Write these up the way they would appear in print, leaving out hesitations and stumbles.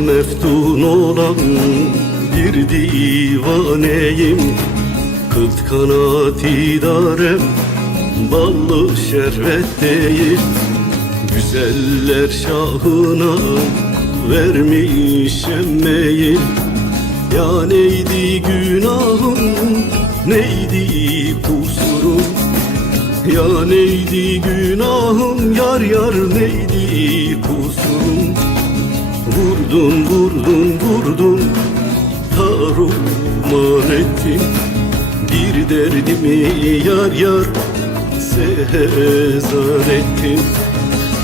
meftun olan bir divaneyim. Kıt kanat idarem ballı şerbet değil. Güzeller şahına vermiş emmeyi. Ya neydi günahım, neydi kusurum? Ya neydi günahım, yar yar neydi kusurum? Vurdun vurdun vurdun, tarumar ettin. Bir derdimi yar yar sehezar ettin.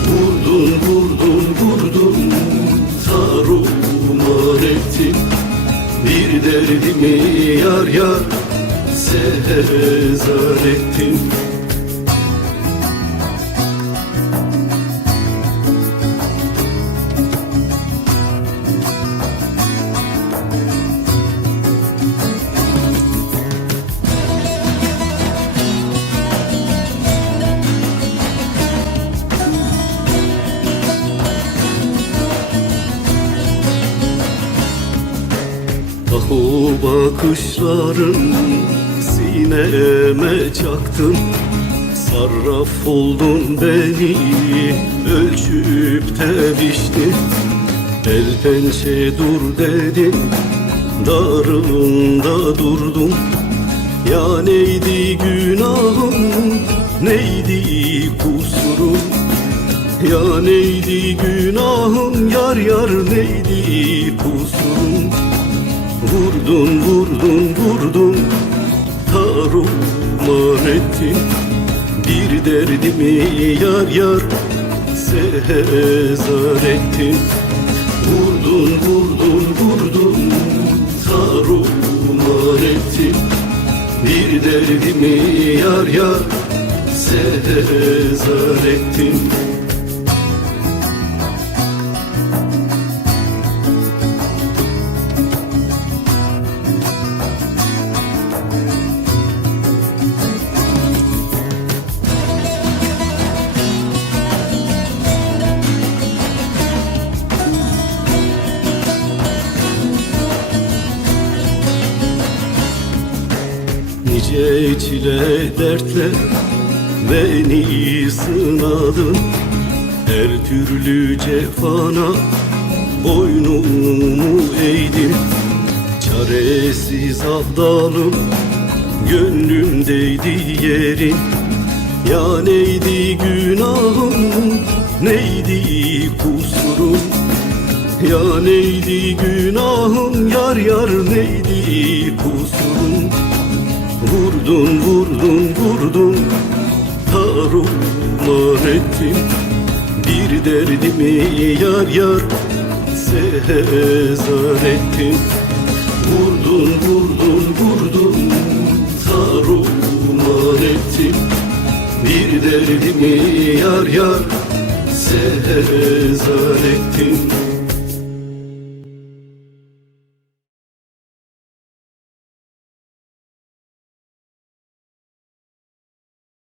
Vurdun vurdun vurdun, tarumar ettin. Bir derdimi yar yar sehezar ettin. Ah o bakışların sineme çaktın. Sarraf oldun beni ölçüp de biçtin. El pençe dur dedin, darında durdum. Ya neydi günahım, neydi kusurum? Ya neydi günahım, yar yar neydi kusurum? Vurdun vurdun vurdun, tarumar ettin. Bir derdimi yar yar sehezar ettin. Vurdun vurdun vurdun, tarumar ettin. Bir derdimi yar yar sehezar ettin. Nice çile dertler beni sınadın. Her türlü cefana boynumu eğdim. Çaresiz abdalım gönlümdeydi yerin. Ya neydi günahım, neydi kusurum? Ya neydi günahım, yar yar neydi kusurum? Vurdun vurdun vurdun, tarumar ettin. Bir derdimi yar yar sehezar ettin. Vurdun vurdun vurdun, tarumar ettin. Bir derdimi yar yar sehezar ettin.